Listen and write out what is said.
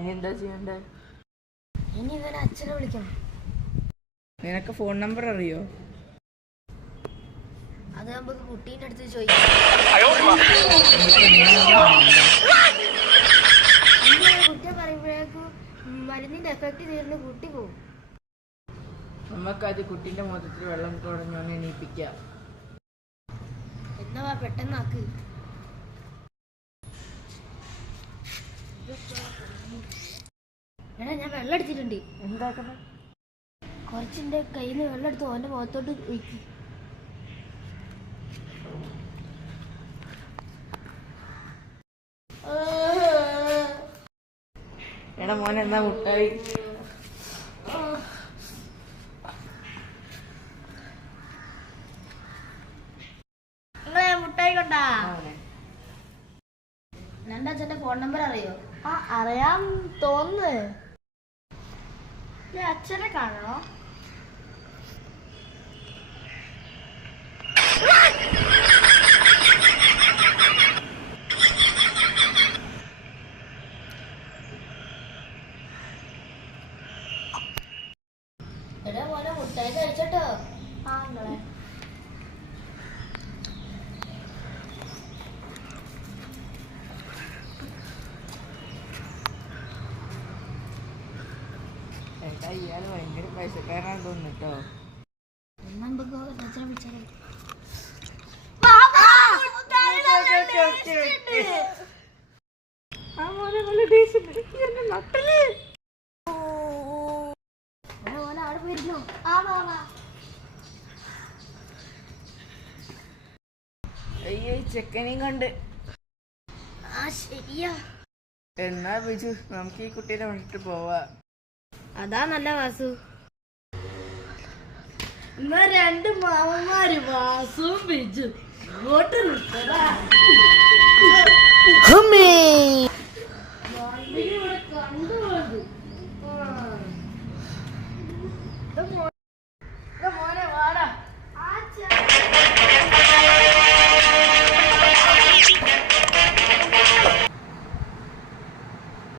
ഇനി എന്താ ചെയ്യണ്ടേ? ഇനി ഇവരെ അച്ഛനെ വിളിക്കണം. നിനക്ക് ഫോൺ നമ്പർ അറിയോ? അത് നമുക്ക് കുട്ടീൻ്റെ അടുത്ത് ചോദിക്കാം. കുട്ടി പറയുമ്പോഴേക്കും മരുന്നിന്റെ എഫക്റ്റ് തീർന്ന് കുട്ടി പോകും. നമുക്കത് കുട്ടീൻ്റെ മൊത്തത്തിൽ വെള്ളം കുടഞ്ഞു എണീപ്പിക്കാം. എന്നാ പെട്ടെന്നാക്ക്. എടാ ഞാൻ വെള്ളം എടുത്തിട്ടുണ്ട്. എന്താക്കണം? കുറച്ചിൻ്റെ കയ്യിൽ നിന്ന് വെള്ളം എടുത്ത് ഓൻ്റെ മുഖത്തോട്ട് ഒഴിക്കും. എടാ മോനെ എന്നാ മുട്ടായി. നിങ്ങളെ മുട്ടായി കൊണ്ടാ. എൻ്റെ അച്ഛൻ്റെ ഫോൺ നമ്പർ അറിയോ? ആ അറിയാൻ തോന്നുന്നു. അച്ഛനെ കാണണോ? എടാ മോനെ മുട്ടായി കഴിച്ചോട്ടോ. ആ നിങ്ങളെ ഏട്ടാ ഇയാൾ ഭയങ്കര പൈസക്കാരനാണ് തോന്നുട്ടോ. അച്ഛനെ വിളിച്ചാലോ? അയ്യോ ചെക്കനെയും കൊണ്ട്. ആ ശരിയാ. എന്നാ ബിജു നമുക്ക് ഈ കുട്ടീനെ വിട്ടിട്ട് പോവാ. അതാ നല്ല വാസു. എന്നാ രണ്ട് മാമന്മാര് വാസുവും ബിജു ഇങ്ങോട്ട് നിർത്തടാ.